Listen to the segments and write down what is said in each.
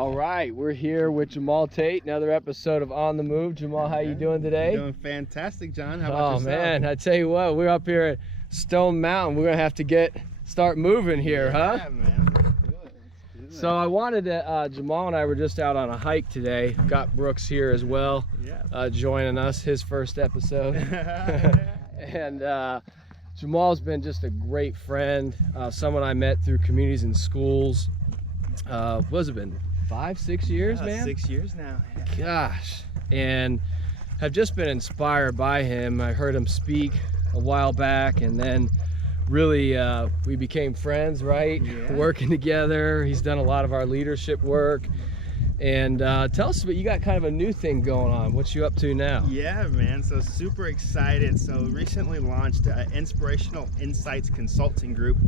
All right, we're here with Jamal Tate, another episode of On the Move. Jamal, how you doing today? Doing fantastic, John. How about yourself? Oh man, I tell you what, we're up here at Stone Mountain. We're gonna have to start moving here, huh? Yeah, man. Let's do it. So I wanted to, Jamal and I were just out on a hike today. Got Brooks here as well, joining us, his first episode. And Jamal's been just a great friend, someone I met through communities and schools. What has it been, 5-6 years, man? 6 years now. Gosh, and have just been inspired by him. I heard him speak a while back, and then really we became friends, right? Yeah. Working together. He's done a lot of our leadership work. And tell us about, you got kind of a new thing going on. What you up to now? Yeah, man. So super excited. So recently launched Inspirational Insights Consulting Group,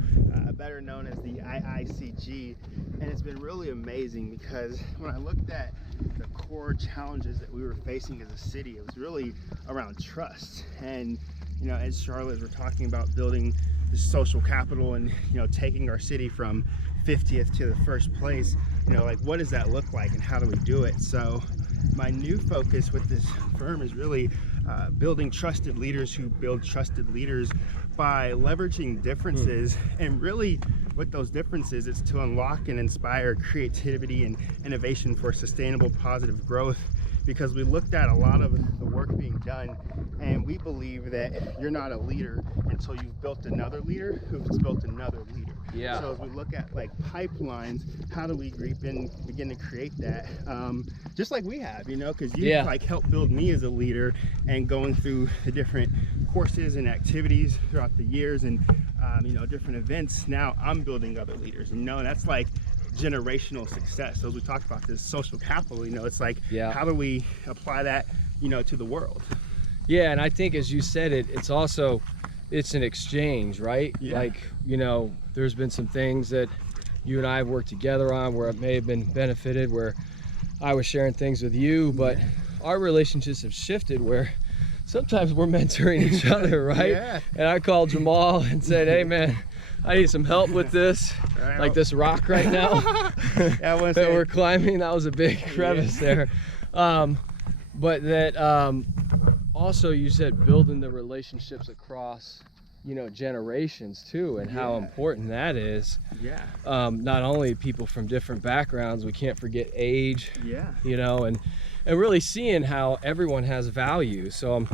better known as the IICG. And it's been really amazing because when I looked at the core challenges that we were facing as a city, it was really around trust. And, you know, as Charlotte, we're talking about building the social capital and, you know, taking our city from 50th to the first place, you know, like what does that look like and how do we do it? So my new focus with this firm is really building trusted leaders who build trusted leaders by leveraging differences. And really with those differences, it's to unlock and inspire creativity and innovation for sustainable positive growth. Because we looked at a lot of the work being done, and we believe that you're not a leader until you've built another leader who's built another leader. Yeah. So as we look at like pipelines, how do we begin to create that? Just like we have, you know, because you like helped build me as a leader, and going through the different courses and activities throughout the years, and you know, different events. Now I'm building other leaders, you know, and that's like generational success. So as we talked about this social capital, you know, it's like how do we apply that, you know, to the world? Yeah, and I think as you said it's an exchange, right? Like, you know, there's been some things that you and I have worked together on where it may have been benefited, where I was sharing things with you, but our relationships have shifted where sometimes we're mentoring each other, right? And I called Jamal and said, hey man, I need some help with this, like this rock right now that we're climbing. That was a big crevice there. But that also you said building the relationships across, you know, generations too, and how important that is. Not only people from different backgrounds, we can't forget age, you know, and really seeing how everyone has value. So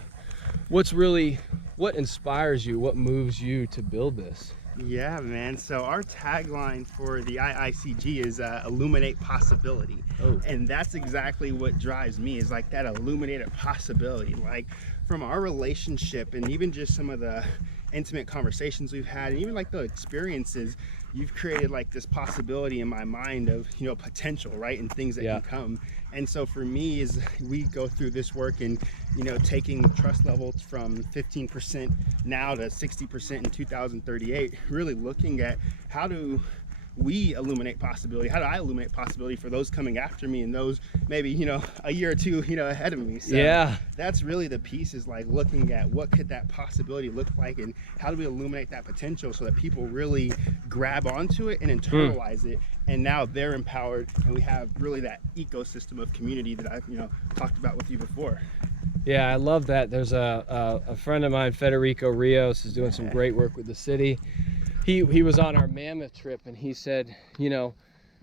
what inspires you, what moves you to build this? Yeah, man. So our tagline for the IICG is illuminate possibility. And that's exactly what drives me, is like that illuminated possibility. Like from our relationship and even just some of the intimate conversations we've had, and even like the experiences, you've created like this possibility in my mind of, you know, potential, right? And things that can come. And so for me, is we go through this work and, you know, taking trust levels from 15% now to 60% in 2038, really looking at how do we illuminate possibility? How do I illuminate possibility for those coming after me and those maybe, you know, a year or two, you know, ahead of me? So that's really the piece, is like looking at what could that possibility look like and how do we illuminate that potential so that people really grab onto it and internalize it. And now they're empowered, and we have really that ecosystem of community that I've, you know, talked about with you before. Yeah, I love that. There's a friend of mine, Federico Rios, is doing some great work with the city. He was on our Mammoth trip, and he said, you know,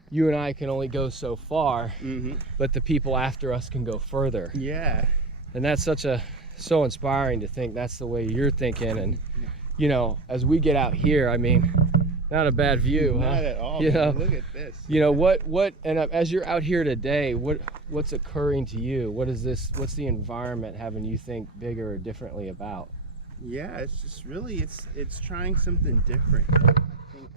you and I can only go so far, but the people after us can go further. And that's so inspiring to think that's the way you're thinking. And, you know, as we get out here, I mean, not a bad view, Not at all. You know, look at this. You know, and as you're out here today, what's occurring to you? What's the environment having you think bigger or differently about? Yeah, it's just really, it's trying something different. I think,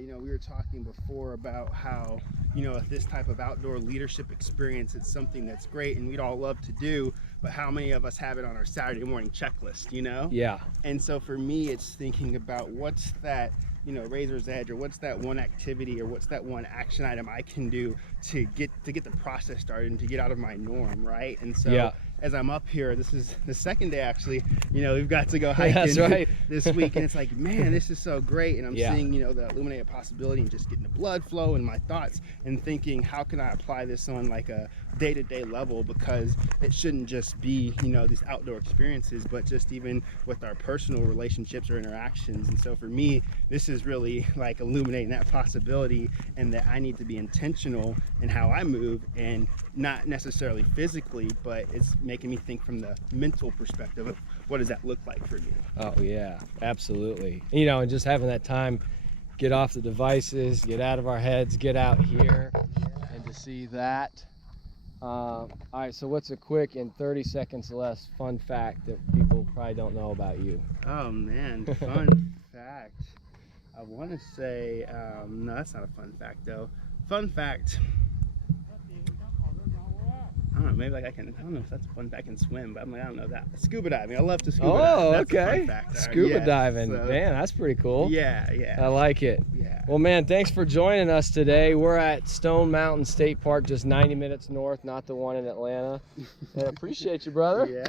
you know, we were talking before about how, you know, this type of outdoor leadership experience, it's something that's great and we'd all love to do, but how many of us have it on our Saturday morning checklist, you know? And so for me, it's thinking about what's that, you know, razor's edge, or what's that one activity, or what's that one action item I can do to get the process started and to get out of my norm, right? And so as I'm up here, this is the second day actually, you know, we've got to go hiking That's right. this week, and it's like, man, this is so great. And I'm Yeah. seeing, you know, the illuminated possibility and just getting the blood flow and my thoughts and thinking, how can I apply this on like a day-to-day level? Because it shouldn't just be, you know, these outdoor experiences, but just even with our personal relationships or interactions. And so for me, this is really like illuminating that possibility, and that I need to be intentional in how I move, and not necessarily physically, but it's making me think from the mental perspective of what does that look like for me. Oh yeah, absolutely. You know, and just having that time, get off the devices, get out of our heads, get out here, and to see that. All right, so what's a quick, in 30 seconds or less, fun fact that people probably don't know about you? Oh man, fun fact. I want to say, no, that's not a fun fact though. Fun fact. I don't know, maybe like I don't know if that's a fun fact, I can swim, but I'm like, I don't know that. Scuba diving, I love to scuba dive. Oh, That's a okay. fun fact. Scuba Yeah, diving, so- man, that's pretty cool. Yeah, yeah. I like it. Yeah. Well, man, thanks for joining us today. We're at Stone Mountain State Park, just 90 minutes north, not the one in Atlanta. I appreciate you, brother. Yeah.